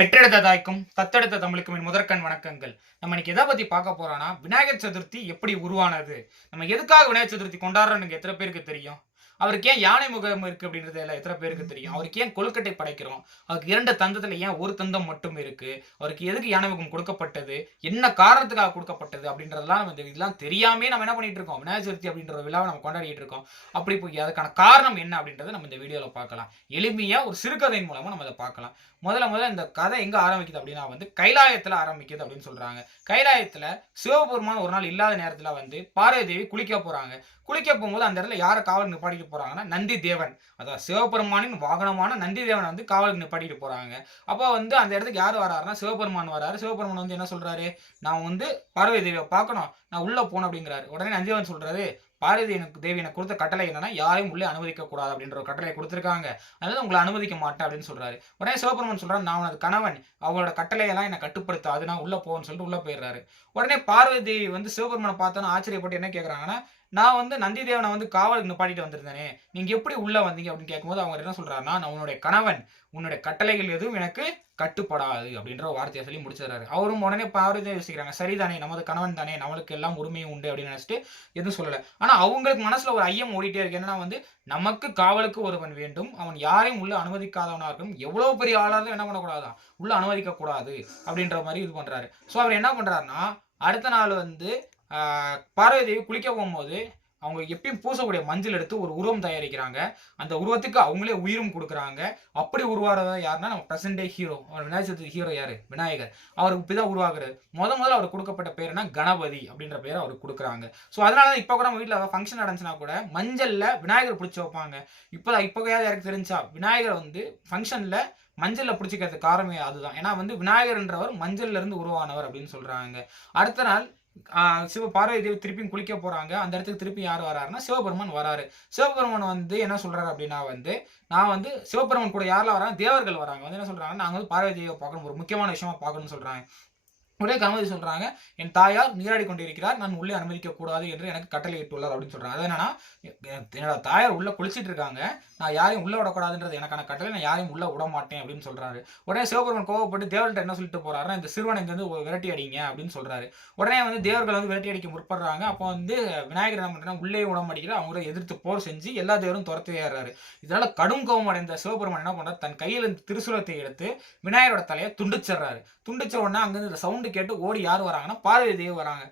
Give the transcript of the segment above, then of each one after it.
பெற்றெடுத்த தாய்க்கும் தத்தெடுத்த தமிழுக்கும் என் முதற்கண் வணக்கங்கள். நம்ம இன்னைக்கு எதை பத்தி பார்க்க போறோம்னா, விநாயகர் சதுர்த்தி எப்படி உருவானது? நம்ம எதுக்காக விநாயகர் சதுர்த்தி கொண்டாடுறோம்னு எத்தனை பேருக்கு தெரியும்? அவருக்கு ஏன் யானை முகம் இருக்கு அப்படின்றது எல்லாம் எத்தனை பேருக்கு தெரியும்? அவருக்கு ஏன் கொழுக்கட்டை படைக்கிறோம்? அவருக்கு 2 தந்தத்துல ஏன் 1 தந்தம் மட்டும் இருக்கு? அவருக்கு எதுக்கு யானை முகம் கொடுக்கப்பட்டது? என்ன காரணத்துக்காக கொடுக்கப்பட்டது? அப்படின்றதெல்லாம் நம்ம இதெல்லாம் தெரியாமயே நம்ம என்ன பண்ணிட்டு இருக்கோம்? விநாயகர் சதுர்த்தி அப்படின்ற ஒரு விழாவை நம்ம கொண்டாடிட்டு இருக்கோம். அப்படி போய் அதுக்கான காரணம் என்ன அப்படின்றத நம்ம இந்த வீடியோல பார்க்கலாம். எளிமையா ஒரு சிறுகதையின் மூலமா நம்ம அத பார்க்கலாம். முதல்ல இந்த கதை எங்க ஆரம்பிக்குது அப்படின்னா கைலாயத்துல ஆரம்பிக்குது அப்படின்னு சொல்றாங்க. கைலாயத்துல சிவபெருமான் ஒரு நாள் இல்லாத நேரத்துல பார்வதி தேவி குளிக்க போறாங்க. குளிக்க போகும்போது அந்த இடத்துல யார காவலுக்கு நிப்பாட்டிட்டு போறாங்கன்னா, நந்தி தேவன். அதாவது சிவபெருமானின் வாகனமான நந்தி தேவன காவலுக்கு நிப்பாட்டிட்டு போறாங்க. அப்ப அந்த இடத்துக்கு யார் வராருன்னா, சிவபெருமான் வராரு. சிவபெருமான் என்ன சொல்றாரு, நான் பார்வதி தேவிய பார்க்கணும். நான் உள்ள போணும் அப்படிங்கிறாரு. உடனே நந்திதேவன் சொல்றாரு, பார்வதி தேவி எனக்கு கொடுத்த கட்டளை என்னன்னா, யாரையும் உள்ளே அனுமதிக்க கூடாது அப்படின்ற ஒரு கட்டளை கொடுத்திருக்காங்க. அதனால உங்களை அனுமதிக்க மாட்டேன் அப்படின்னு சொல்றாரு. உடனே சிவபெருமான் சொல்றாரு, நான் உனது கணவன். அவங்களோட கட்டளையெல்லாம் என்னை கட்டுப்படுத்தாது. நான் உள்ள போன்னு சொல்லிட்டு உள்ள போயிடுறாரு. உடனே பார்வதி தேவி சிவபெருமானை பார்த்தோன்னு ஆச்சரியப்பட்டு என்ன கேட்கறாங்கன்னா, நான் நந்தி தேவனை காவலுக்கு நிப்பாட்டிட்டு வந்திருந்தேனே, நீங்க எப்படி உள்ள வந்தீங்க அப்படின்னு கேட்கும்போது அவங்க என்ன சொல்றாருன்னா, நான் உன்னுடைய கணவன். உன்னுடைய கட்டளைகள் எதுவும் எனக்கு கட்டுப்படாது அப்படின்ற ஒரு வார்த்தையை சொல்லி முடிச்சிடறாரு. அவரும் உடனே பார்வதி யோசிக்கிறாங்க, சரிதானே, நமது கணவன் தானே, நம்மளுக்கு எல்லாம் உரிமையும் உண்டு அப்படின்னு நினைச்சிட்டு எதுவும் சொல்லல. ஆனா அவங்களுக்கு மனசுல ஒரு ஐயம் ஓடிட்டே இருக்கு. என்னன்னா நமக்கு காவலுக்கு ஒருவன் வேண்டும். அவன் யாரையும் உள்ள அனுமதிக்காதவனா இருக்கும். எவ்வளவு பெரிய ஆளா இருந்தாலும் என்ன பண்ணக்கூடாதான், உள்ள அனுமதிக்க கூடாது அப்படின்ற மாதிரி இது பண்றாரு. சோ அவர் என்ன பண்றாருன்னா, அடுத்த நாள் பார்வதி தேவி குளிக்க போகும்போது அவங்க எப்பயும் பூசக்கூடிய மஞ்சள் எடுத்து ஒரு உருவம் தயாரிக்கிறாங்க. அந்த உருவத்துக்கு அவங்களே உயிரும் கொடுக்குறாங்க. அப்படி உருவாகிறதா யாருன்னா, நம்ம பிரசன்ட் டே ஹீரோ, விநாயகர் சதுர்த்தி ஹீரோ யாரு, விநாயகர். அவருக்கு இப்படிதான் உருவாகுறது. முதல்ல அவருக்கு கொடுக்கப்பட்ட பேர் என்ன, கணபதி அப்படின்ற பேரை அவருக்கு கொடுக்குறாங்க. ஸோ அதனாலதான் இப்ப கூட நம்ம வீட்டில் ஃபங்க்ஷன் நடந்துச்சுன்னா கூட மஞ்சள்ல விநாயகர் பிடிச்சி வைப்பாங்க. இப்போ யாருக்கு தெரிஞ்சா, விநாயகர் ஃபங்க்ஷன்ல மஞ்சள்ல பிடிச்சிக்கிறதுக்கு காரணமே அதுதான். ஏன்னா விநாயகர்ன்றவர் மஞ்சள்ல இருந்து உருவானவர் அப்படின்னு சொல்றாங்க. அடுத்த நாள் பார்வதி தேவி திருப்பியும் குளிக்க போறாங்க. அந்த இடத்துக்கு திருப்பி யார் வராருன்னா, சிவபெருமான் வராரு. சிவபெருமான் என்ன சொல்றாரு அப்படின்னா, நான் சிவபெருமான் கூட யாரெல்லாம் வராங்க, தேவர்கள் வராங்க. என்ன சொல்றாங்கன்னா, நாங்க பார்வதி தேவியை பார்க்கணும், ஒரு முக்கியமான விஷயமா பார்க்கணும்னு சொல்றாங்க. உடனே கணபதி சொல்றாங்க, என் தாயார் நீராடி கொண்டிருக்கிறார், நான் உள்ளே அனுமதிக்க கூடாது என்று எனக்கு கட்டளை இட்டுள்ளார் அப்படின்னு சொல்றாங்க. அது என்னன்னா, என்னோட தாயார் உள்ள குளிச்சிட்டு இருக்காங்க, நான் யாரையும் உள்ள விடக்கூடாதுன்றது எனக்கான கட்டளை, நான் யாரையும் உள்ள விட மாட்டேன் அப்படின்னு சொல்றாரு. உடனே சிவபெருமான் கோவப்பட்டு தேவர்கிட்ட என்ன சொல்லிட்டு போறாருன்னா, இந்த சிறுவனை இங்க விரட்டி அடிங்க அப்படின்னு சொல்றாரு. உடனே தேவர்கள் விரட்டி அடிக்க முற்படுறாங்க. அப்போ விநாயகர் என்ன பண்றாங்க, உள்ளே விட மாட்டேங்கிறார். அவங்கள எதிர்த்து போர் செஞ்சு எல்லா தேவரும் துரத்து ஏறாரு. இதனால கடும் கோபம் அடைந்த சிவபெருமான் என்ன பண்றாரு, தன் கையில் இருந்து திருசூலத்தை எடுத்து விநாயகரோட தலையை துண்டிச்சிடுறாரு. துண்டிச்ச உடனே அங்கிருந்து சவுண்டு கேட்டு ஓடி யார் வராங்கன்னா, பார்வதி தேவி வராங்க.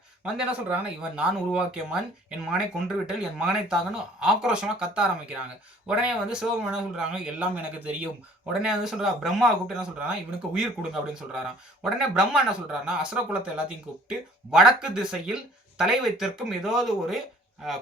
என்ன சொல்றாங்கன்னா, இவன் நான் உருவாக்கிய மகன், என் மகனை கொன்றுவிட்டல், என் மகனை தாங்கன்னு ஆக்ரோஷமா கத்த ஆரம்பிக்கிறாங்க. உடனே சிவபெருமான் என்ன சொல்றாங்க, எல்லாம் எனக்கு தெரியும். உடனே சொல்றா, பிரம்மா கூப்பிட்டு என்ன சொல்றாங்க, இவனுக்கு உயிர் கொடுங்க அப்படின்னு சொல்றாராம். உடனே பிரம்மா என்ன சொல்றாருன்னா, அசுர குலத்தை எல்லாத்தையும் கூப்பிட்டு வடக்கு திசையில் தலை வைத்திருக்கும் ஏதாவது ஒரு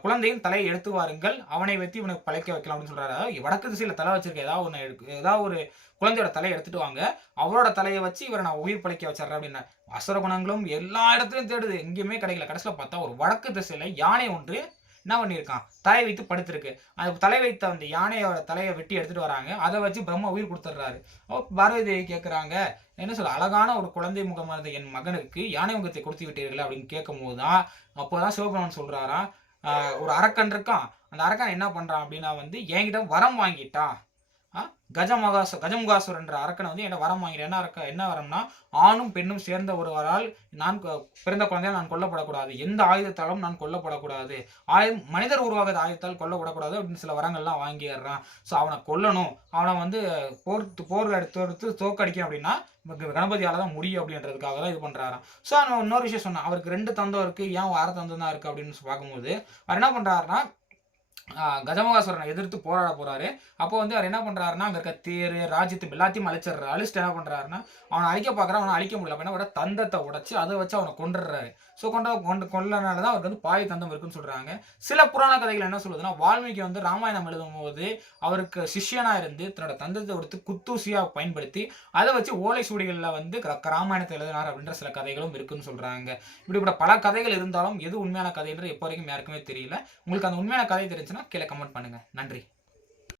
குழந்தையின் தலையை எடுத்து வாருங்கள், அவனை வைத்து இவனுக்கு பழைக்க வைக்கலாம் அப்படின்னு சொல்றாரு. வடக்கு திசையில தலை வச்சிருக்க ஏதாவது ஒரு குழந்தையோட தலையை எடுத்துட்டு வாங்க, அவரோட தலையை வச்சு இவரை நான் உயிர் பழைக்க வச்சிடறேன் அப்படின்னு. அசுர குணங்களும் எல்லா இடத்துலையும் தேடுது, எங்கேயுமே கிடைக்கல. கடைசியில் பார்த்தா ஒரு வடக்கு திசையில யானை ஒன்று என்ன பண்ணியிருக்கான், தலை வைத்து படுத்திருக்கு. அது தலை வைத்த யானையோட தலையை வெட்டி எடுத்துட்டு வராங்க. அதை வச்சு பிரம்மா உயிர் கொடுத்துட்றாரு. பார்வதி தேவி கேட்குறாங்க, என்ன சொல்ல, அழகான ஒரு குழந்தை முகமாக இருந்த என் மகனுக்கு யானை முகத்தை கொடுத்து விட்டீர்கள் அப்படின்னு கேட்கும் போதுதான் அப்போதான் சிவபெருமான் சொல்றாராம், ஒரு அரக்கன் இருக்கான். அந்த அரக்கன் என்ன பண்றான் அப்படின்னா, என்கிட்ட வரம் வாங்கிட்டான். கஜமுகாசுரன் என்ற அரக்கனை என்ன வரம் வாங்கிறேன். என்ன வரம்னா, ஆணும் பெண்ணும் சேர்ந்த ஒருவரால் நான் பிறந்த குழந்தையால் நான் கொல்லப்படக்கூடாது, எந்த ஆயுதத்தாலும் நான் கொல்லப்படக்கூடாது, மனிதர் உருவாகாத ஆயுதத்தால் கொல்லப்படக்கூடாது அப்படின்னு சில வரங்கள்லாம் வாங்கிடுறான். ஸோ அவனை கொல்லணும், அவனை போர் எடுத்து தோக்கடிக்கணும் அப்படின்னா கணபதியால தான் முடியும் அப்படின்றதுக்காக தான் இது பண்றாராம். ஸோ அவன் இன்னொரு விஷயம் சொன்னான், அவருக்கு 2 தந்தம் இருக்கு, ஏன் 6 தந்தம் தான் இருக்கு அப்படின்னு பார்க்கும்போது அவர் என்ன பண்றாருன்னா, கஜமுகாசுரனை எதிர்த்து போராட போறாரு. அப்போ அவர் என்ன பண்றாருன்னா, அங்க இருக்க தேர் ராஜ்யத்தை எல்லாத்தையும் அழிச்சிடுறாரு. அழிச்சிட்டு என்ன பண்றாருன்னா, அவனை அழிக்க பார்க்குறான், அவனை அழிக்க முடியல. என்ன தந்தத்தை உடைச்சு அதை வச்சு அவனை கொண்டுடுறாரு. ஸோ கொல்லனாலதான் அவருக்கு பாய் தந்தம் இருக்குன்னு சொல்றாங்க. சில புராண கதைகள் என்ன சொல்லுதுன்னா, வால்மீகி ராமாயணம் எழுதும் போது அவருக்கு சிஷ்யனா இருந்து தன்னோட தந்தத்தை எடுத்து குத்தூசியா பயன்படுத்தி அதை வச்சு ஓலை சூடிகள்ல ராமாயணத்தை எழுதினார் அப்படின்ற சில கதைகளும் இருக்குன்னு சொல்றாங்க. இப்படிப்பட்ட பல கதைகள் இருந்தாலும் எது உண்மையான கதைன்ற இப்போ வரைக்கும் யாருக்குமே தெரியல. உங்களுக்கு அந்த உண்மையான கதை தெரிஞ்சுன்னா கீழே கமெண்ட் பண்ணுங்க. நன்றி.